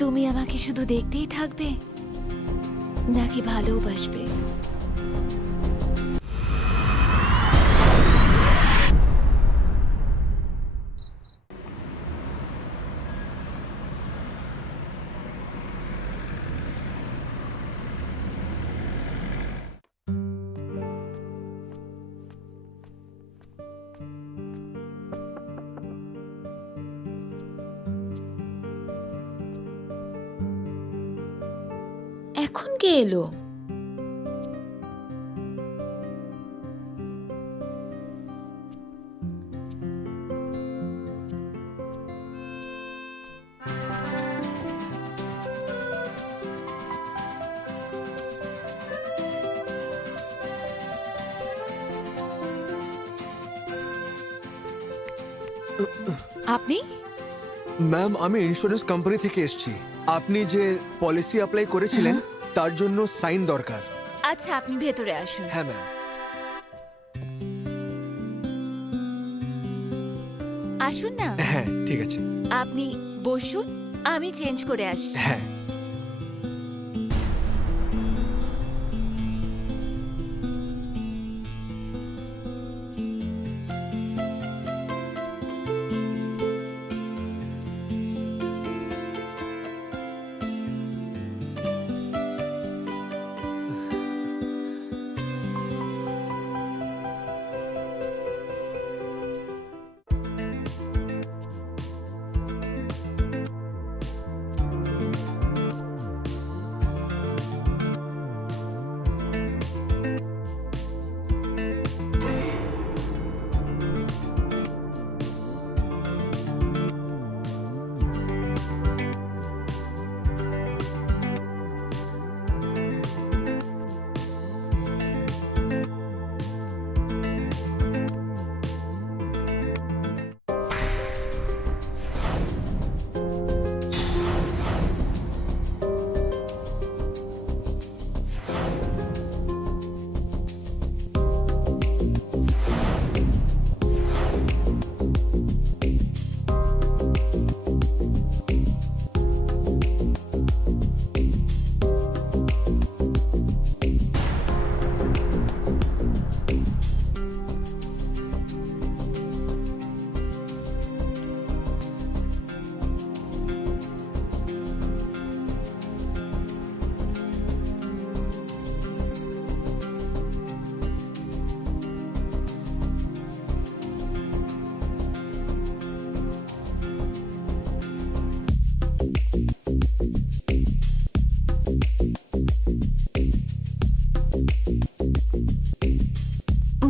তুমি আমাকে শুধু দেখতেই থাকবে নাকি ভালোবাসবে? এখন কে এলো? আপনি? ম্যাম, আমি ইন্স্যুরেন্স কোম্পানি থেকে এসেছি। আপনি যে পলিসি অ্যাপ্লাই করেছিলেন তার জন্য সাইন দরকার। আচ্ছা, আপনি ভেতরে আসুন। হ্যাঁ ম্যাম। আসুন না। হ্যাঁ, ঠিক আছে। আপনি বসুন, আমি চেঞ্জ করে আসছি। হ্যাঁ।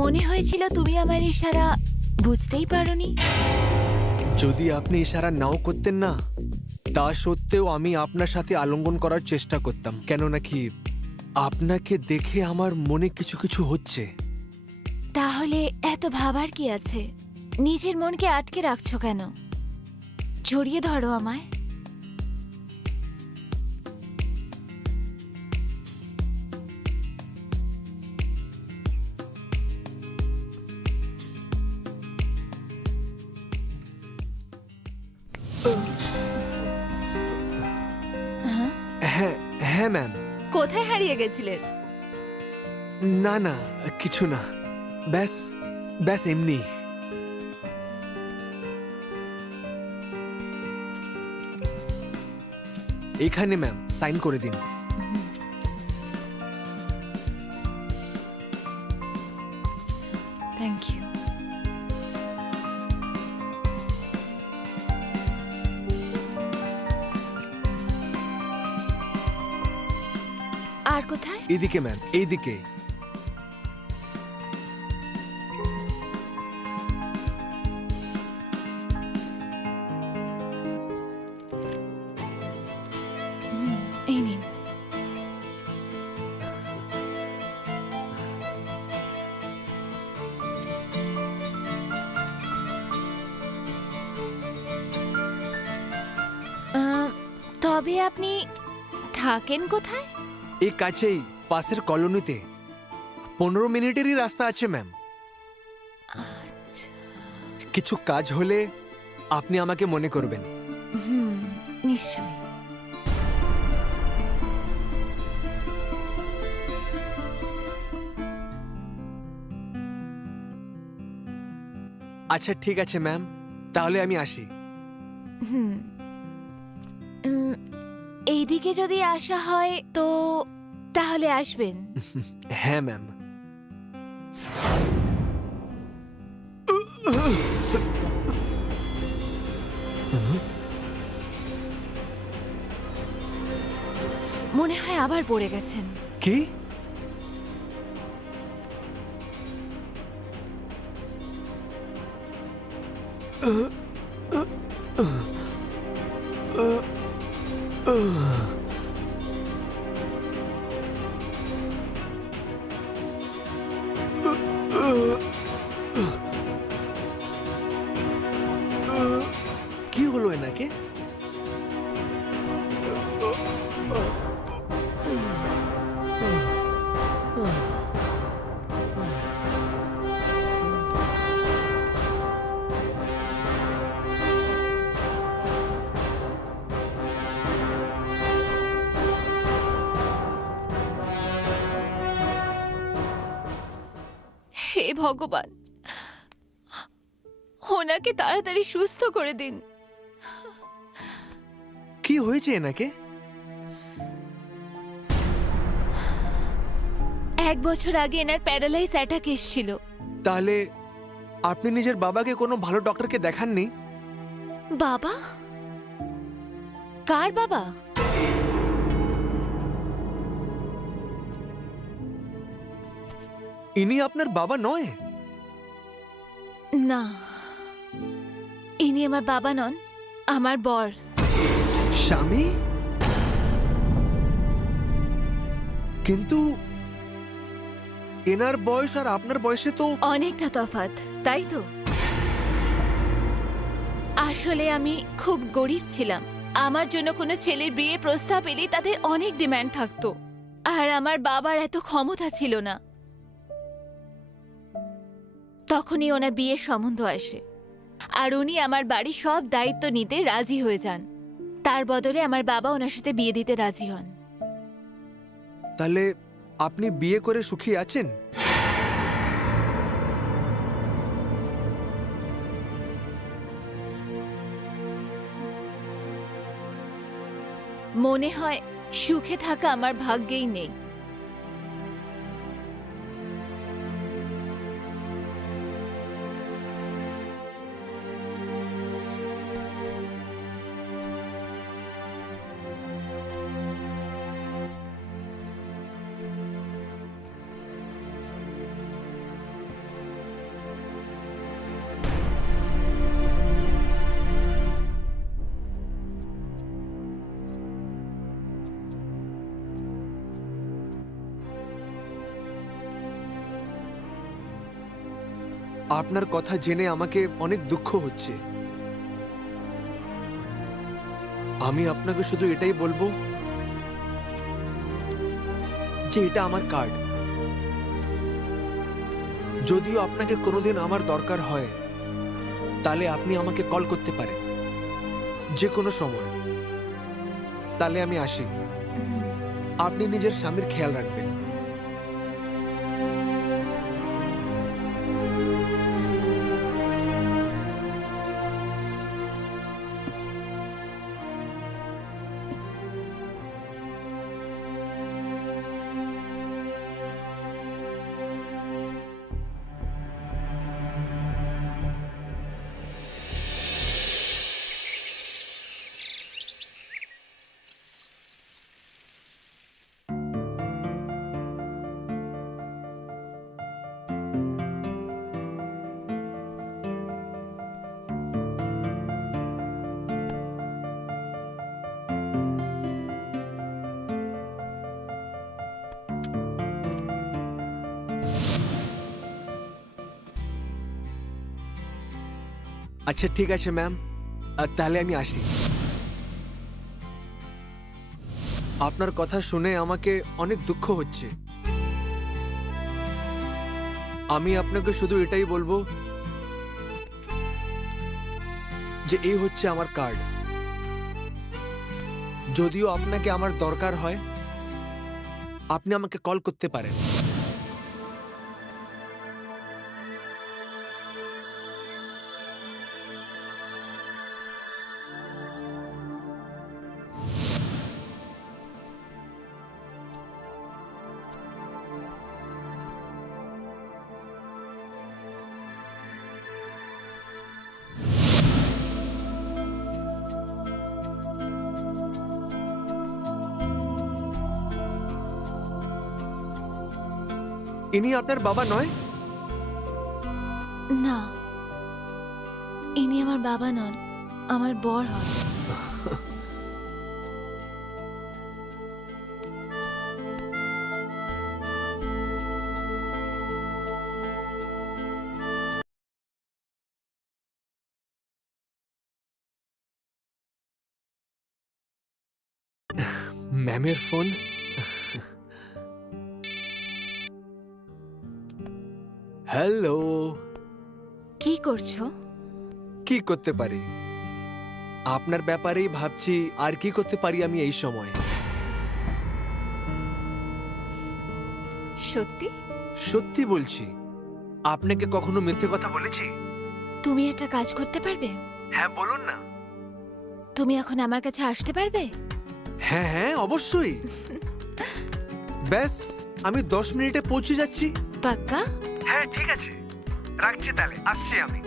মনে হয়েছিল তুমি আমার ইশারা বুঝতেই পারোনি। যদি আপনি ইশারা নাও করতেন না, তা সত্ত্বেও আমি আপনার সাথে আলিঙ্গন করার চেষ্টা করতাম। কেন নাকি আপনাকে দেখে আমার মনে কিছু কিছু হচ্ছে। তাহলে এত ভাবার কি আছে? নিজের মনকে আটকে রাখছো কেন? জড়িয়ে ধরো আমায়। হ্যাঁ হ্যাঁ ম্যাম। কোথায় হারিয়ে গেছিলে? না না, কিছু না, ব্যাস ব্যাস এমনি। এখানে ম্যাম, সাইন করে দিন। Thank you. আর কোথায়? এদিকে ম্যাম, এইদিকে। এই নিন। তবে আপনি থাকেন কোথায়? এই কাছেই, পাশের কলোনিতে। 15 মিনিটেরই রাস্তা আছে ম্যাম। কিছু কাজ হলে আপনি আমাকে মনে করবেন। নিশ্চয়ই। আচ্ছা ঠিক আছে ম্যাম, তাহলে আমি আসি। হুম এইদিকে যদি আসা হয় তো তাহলে আসবেন। হ্যাঁ ম্যাম। মনে হয় আবার পড়ে গেছেন। কি? কি হলো এনাকে? হে ভগবান, ওনাকে তাড়াতাড়ি সুস্থ করে দিন। কি হয়েছে এনাকে? 1 বছর আগে এনার প্যারালাইজ অ্যাটাক এসেছিল। তাহলে আপনি নিজের বাবাকে কোনো ভালো ডক্টরকে দেখাননি? বাবা? কার বাবা? ইনি আপনার বাবা নয়? না, ইনি আমার বাবা নন, আমার বর। স্বামী? কিন্তু এনার বয়স আর আপনার বয়সে তো অনেকটা তফাৎ, তাই তো? আসলে আমি খুব গরিব ছিলাম। আমার জন্য কোনো ছেলের বিয়ের প্রস্তাব এলেই তাদের অনেক ডিমান্ড থাকতো, আর আমার বাবার এত ক্ষমতা ছিল না। তখনই ওনার বিয়ের সম্বন্ধ আসে, আর উনি আমার বাড়ির সব দায়িত্ব নিতে রাজি হয়ে যান। তার বদলে আমার বাবা ওনার সাথে বিয়ে দিতে রাজি হন। তাহলে আপনি বিয়ে করে সুখী আছেন? মনে হয় সুখে থাকা আমার ভাগ্যেই নেই। আপনার কথা জেনে আমাকে অনেক দুঃখ হচ্ছে। আমি আপনাকে শুধু এটাই বলবো যে এটা আমার কার্ড। যদিও আপনাকে কোনোদিন আমার দরকার হয়, তাহলে আপনি আমাকে কল করতে পারেন যে কোনো সময়। তাহলে আমি আসি। আপনি নিজের স্বামীর খেয়াল রাখবেন। আচ্ছা ঠিক আছে ম্যাম, তাহলে আমি আসি। আপনার কথা শুনে আমাকে অনেক দুঃখ হচ্ছে। আমি আপনাকে শুধু এটাই বলবো যে এই হচ্ছে আমার কার্ড। যদিও আপনাকে আমার দরকার হয়, আপনি আমাকে কল করতে পারেন। ইনি আপনার বাবা নয়? না, ইনি আমার বাবা নন, আমার বর হন। ম্যামের ফোন। হ্যালো। কি করছো? কি করতে পারি? আপনার ব্যাপারেই ভাবছি, আর কি করতে পারি আমি এই সময়। সত্যি? সত্যি বলছি। আপনাকে কখনো মিথ্যে কথা বলেছি? তুমি একটা কাজ করতে পারবে? হ্যাঁ, বলুন না। তুমি এখন আমার কাছে আসতে পারবে? হ্যাঁ হ্যাঁ, অবশ্যই। ব্যাস, আমি 10 মিনিটে পৌঁছে যাচ্ছি। পাক্কা? হ্যাঁ, ঠিক আছে, রাখছি তাহলে, আসছি আমি।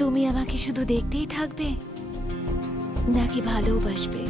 তুমি আমাকে শুধু দেখতেই থাকবে নাকি ভালোবাসবে?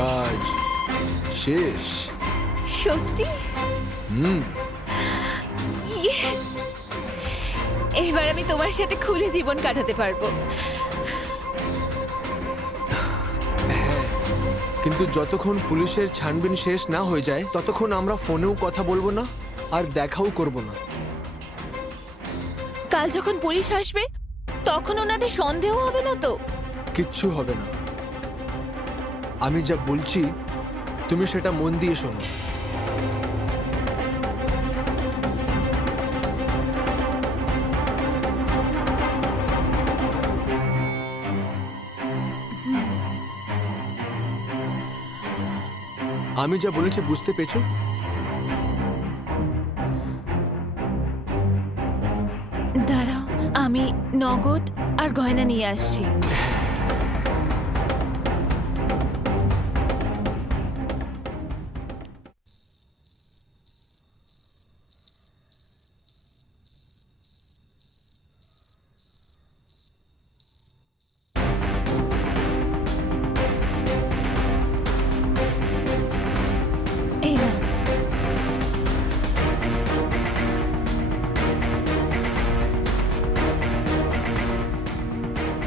কাজ শেষ। সত্যি? হুম। ইয়েস! এবার আমি তোমার সাথে খুলে জীবন কাটাতে পারবো। কিন্তু যতক্ষণ পুলিশের ছানবিন শেষ না হয়ে যায়, ততক্ষণ আমরা ফোনেও কথা বলবো না আর দেখাও করব না। কাল যখন পুলিশ আসবে তখন ওনাদের সন্দেহ হবে না তো? কিচ্ছু হবে না। আমি যা বলছি তুমি সেটা মন দিয়ে শোনো। আমি যা বলেছি বুঝতে পেরেছো? দাঁড়াও, আমি নগদ আর গয়না নিয়ে আসছি।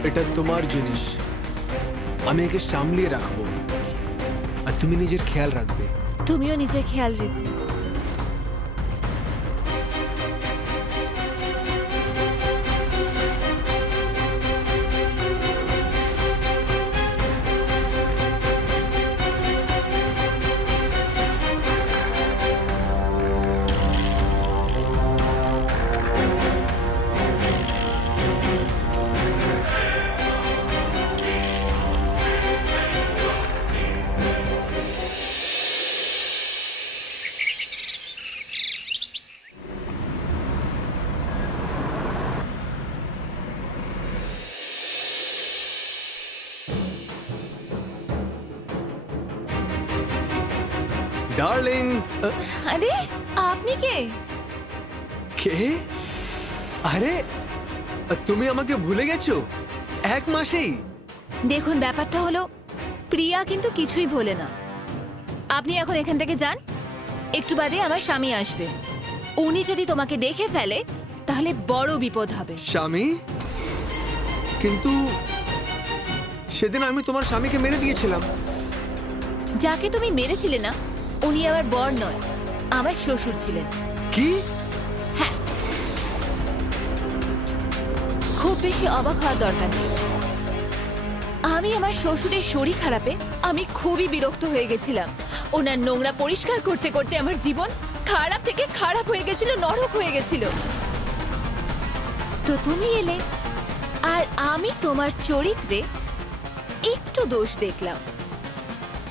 এটা তোমার জিনিস, আমি একে সামলিয়ে রাখবো, আর তুমি নিজের খেয়াল রাখবে। তুমিও নিজের খেয়াল রেখো। ডার্লিং। আরে আপনি কে? কে? আরে তুমি আমাকে ভুলে গেছো 1 মাসেই? দেখুন, ব্যাপারটা হলো প্রিয়া কিন্তু কিছুই ভোলে না। আপনি এখন এখান থেকে যান, একটু বাদে আমার স্বামী আসবে। উনি যদি তোমাকে দেখে ফেলে তাহলে বড় বিপদ হবে। স্বামী? কিন্তু সেদিন আমি তোমার স্বামীকে মেরে দিয়েছিলাম। যাকে তুমি মেরেছিলে না, উনি আমার বর নয়, আমার শ্বশুর ছিলেন। কি? হ্যাঁ, খুব বেশি অবাক হওয়ার দরকার নেই। আমি আমার শ্বশুরের শরীর খারাপে আমি খুবই বিরক্ত হয়ে গেছিলাম। ওনার নোংরা পরিষ্কার করতে করতে আমার জীবন খারাপ থেকে খারাপ হয়ে গেছিল, নরক হয়ে গেছিল। তো তুমি এলে, আর আমি তোমার চরিত্রে একটু দোষ দেখলাম।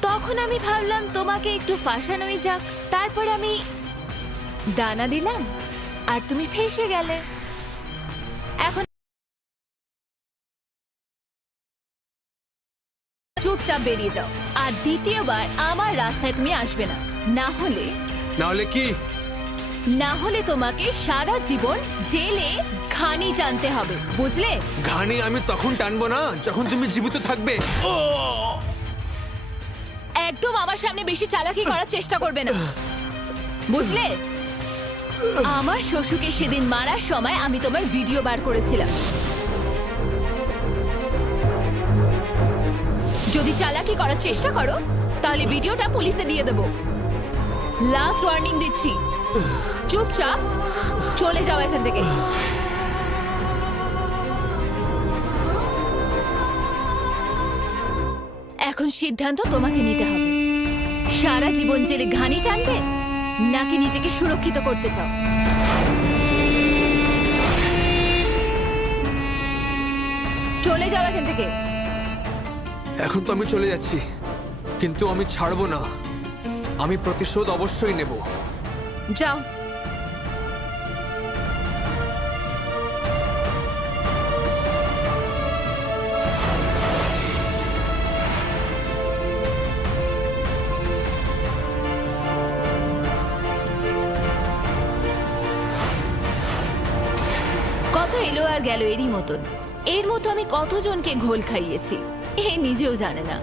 তখন আমি ভাবলাম তোমাকে একটু ফাঁসানোই যাক। তারপর আমি দানা দিলাম আর তুমি ফেঁসে গেলে। এখন চুপচাপ বেরিয়ে যাও, আর দ্বিতীয়বার আমার রাস্তায় তুমি আসবে না। না হলে কি? না হলে তোমাকে সারা জীবন জেলে ঘানি টানতে হবে, বুঝলে? ঘানি আমি তখন টানবো না যখন তুমি জীবিত থাকবে। একদম আমার সামনে বেশি চালাকি করার চেষ্টা করবে না, বুঝলে? আমার শ্বশুরকে সেদিন মারার সময় আমি তোমার ভিডিও বার করেছিলাম। যদি চালাকি করার চেষ্টা করো তাহলে ভিডিওটা পুলিশে দিয়ে দেব। লাস্ট ওয়ার্নিং দিচ্ছি, চুপচাপ চলে যাও এখান থেকে। এখন সিদ্ধান্ত তোমাকে নিতে হবে, সারা জীবন জেলে ঘানি টানবে নাকি নিজেকে সুরক্ষিত করতে চাও? চলে যাও এখান থেকে। এখন তো আমি চলে যাচ্ছি, কিন্তু আমি ছাড়বো না। আমি প্রতিশোধ অবশ্যই নেব। যাও। কত এলো আর গেল এরই মতন। এর মতো আমি কতজনকে ঘোল খাইয়েছি, এ নিজেও জানে না।